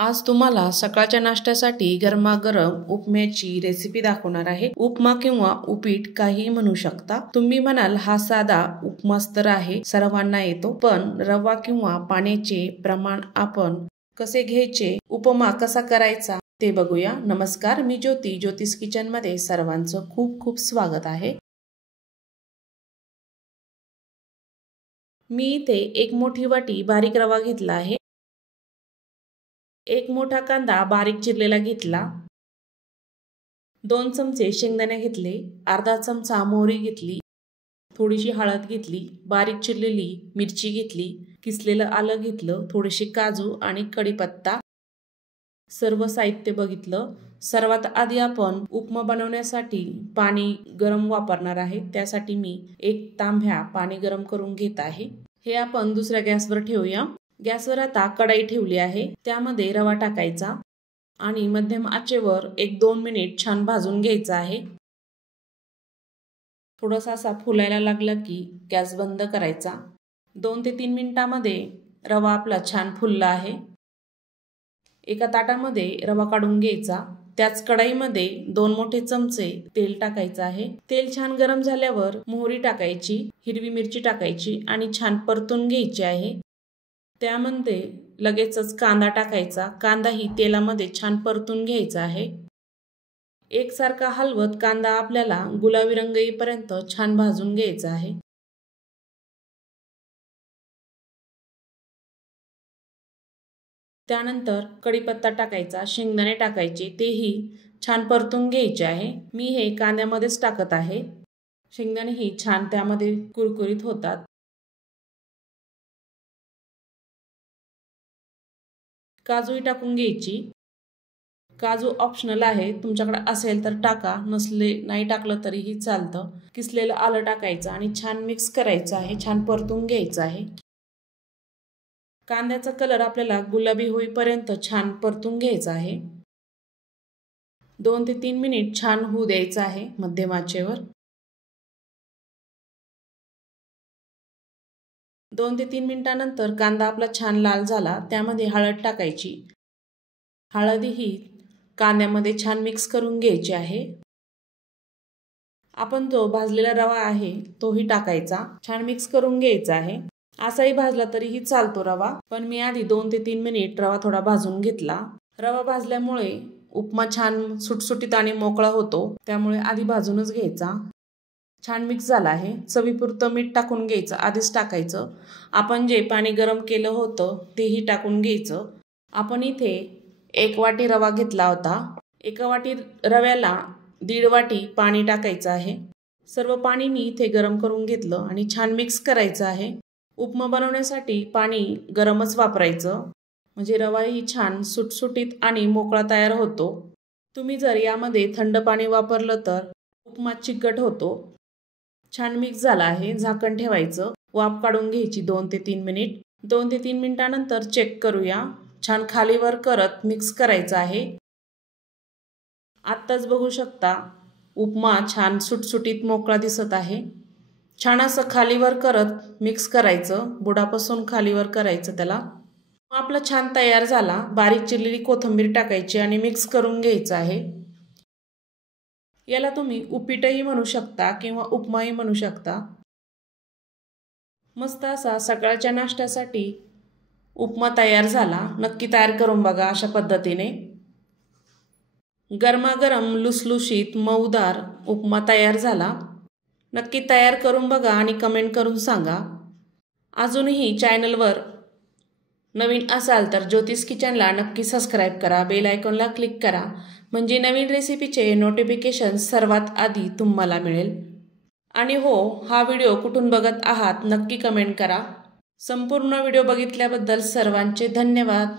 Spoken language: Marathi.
आज तुम्हाला सकाळच्या नाश्त्यासाठी गरमागरम उपम्याची रेसिपी दाखवणार आहे। उपमा किंवा उपीट काही म्हणू शकता। तुम्ही म्हणाल हा साधा उपमाच तर आहे, सर्वांना येतो, पण रवा किंवा पाण्याचे प्रमाण आपण कसे घ्यायचे, उपमा कसा करायचा ते बघूया। नमस्कार, मी ज्योती, ज्योतिष किचन मध्ये सर्वांचं खूप खूप स्वागत आहे। मी इथे एक मोठी वाटी बारीक रवा घेतला आहे। एक मोठा कांदा बारीक चिरलेला घेतला। 2 चमचे शेंगदाणे घेतले। अर्धा चमचा मोहरी घेतली। थोडीशी हळद घेतली। बारीक चिरलेली मिरची घेतली। किसलेलं आलं घेतलं। थोडेसे काजू आणि कढीपत्ता। सर्व साहित्य बघितलं। सर्वात आधी आपण उपमा बनवण्यासाठी पाणी गरम वापरणार आहे। त्यासाठी मी 1 तांब्या पाणी गरम करून घेत आहे। हे आपण दुसऱ्या गॅसवर ठेवूया। गॅसवर आता कढई ठेवली आहे। त्यामध्ये रवा टाकायचा आणि मध्यम आचेवर 1-2 मिनिट छान भाजून घ्यायचा आहे। थोडासा असा फुलायला लागला की गॅस बंद करायचा। 2 ते 3 मिनिटांमध्ये रवा आपला छान फुलला आहे। एका ताटामध्ये रवा काढून घ्यायचा। त्याच कढईमध्ये 2 मोठे चमचे तेल टाकायचं आहे। तेल छान गरम झाल्यावर मोहरी टाकायची, हिरवी मिरची टाकायची आणि छान परतून घ्यायची आहे। त्यामध्ये लगेचच कांदा टाकायचा। कांदाही तेलामध्ये छान परतून घ्यायचा आहे। एकसारखा हलवत कांदा आपल्याला गुलाबी रंग येईपर्यंत छान भाजून घ्यायचा आहे। त्यानंतर कढीपत्ता टाकायचा, शेंगदाणे टाकायचे, तेही छान परतून घ्यायचे आहे। मी हे कांद्यामध्येच टाकत आहे। शेंगदाणेही छान त्यामध्ये कुरकुरीत होतात। काजूही टाकून घ्यायची। काजू ऑप्शनल आहे, तुमच्याकडे असेल तर टाका, नसले नाही टाकलं तरीही चालतं। किसलेलं आलं टाकायचं आणि छान मिक्स करायचं आहे, छान परतून घ्यायचं आहे। कांद्याचा कलर आपल्याला गुलाबी होईपर्यंत छान परतून घ्यायचा आहे। 2 ते 3 मिनिट छान होऊ द्यायचं आहे मध्यम आचेवर। 2 ते 3 मिनिटांनंतर कांदा आपला छान लाल झाला। त्यामध्ये हळद टाकायची। हळदही कांद्यामध्ये छान मिक्स करून घ्यायची आहे। आपण जो भाजलेला रवा आहे तोही टाकायचा, छान मिक्स करून घ्यायचा आहे। असाही भाजला तरीही चालतो रवा, पण मी आधी 2 ते 3 मिनिट रवा थोडा भाजून घेतला। रवा भाजल्यामुळे उपमा छान सुटसुटीत आणि मोकळा होतो, त्यामुळे आधी भाजूनच घ्यायचा। छान मिक्स झाला आहे। चवीपुरतं मीठ टाकून घ्यायचं, आधीच टाकायचं। आपण जे पाणी गरम केलं होतं तेही टाकून घ्यायचं। आपण इथे 1 वाटी रवा घेतला होता। 1 वाटी रव्याला 1.5 वाटी पाणी टाकायचं आहे। सर्व पाणी मी इथे गरम करून घेतलं आणि छान मिक्स करायचं आहे। उपमा बनवण्यासाठी पाणी गरमच वापरायचं, म्हणजे रवाही छान सुटसुटीत आणि मोकळा तयार होतो। तुम्ही जर यामध्ये थंड पाणी वापरलं तर उपमा चिकट होतो। छान मिक्स झाला आहे। झाकण ठेवायचं, वाफ काढून घ्यायची 2 ते 3 मिनिट। 2 ते 3 मिनिटांनंतर चेक करूया। छान खालीवर करत मिक्स करायचं आहे। आत्ताच बघू शकता उपमा छान सुटसुटीत मोकळा दिसत आहे। छान असं खालीवर करत मिक्स करायचं, बुडापासून खालीवर करायचं त्याला। आपला छान तयार झाला। बारीक चिरलेली कोथिंबीर टाकायची आणि मिक्स करून घ्यायचं आहे। याला तुम्ही उपीटही म्हणू शकता किंवा उपमाही म्हणू शकता। मस्त असा सकाळच्या नाश्त्यासाठी उपमा तयार झाला। नक्की तयार करून बघा अशा पद्धतीने। गरमागरम लुसलुशीत मऊदार उपमा तयार झाला। नक्की तयार करून बघा आणि कमेंट करून सांगा। अजूनही चॅनलवर नवीन असाल तर ज्योतिष किचनला नक्की सबस्क्राईब करा, बेल आयकॉनला क्लिक करा, म्हणजे नवीन रेसिपीचे नोटिफिकेशन सर्वात आधी तुम्हाला मिळेल। आणि हो, हा व्हिडिओ कुठून बघत आहात नक्की कमेंट करा। संपूर्ण व्हिडिओ बघितल्याबद्दल सर्वांचे धन्यवाद।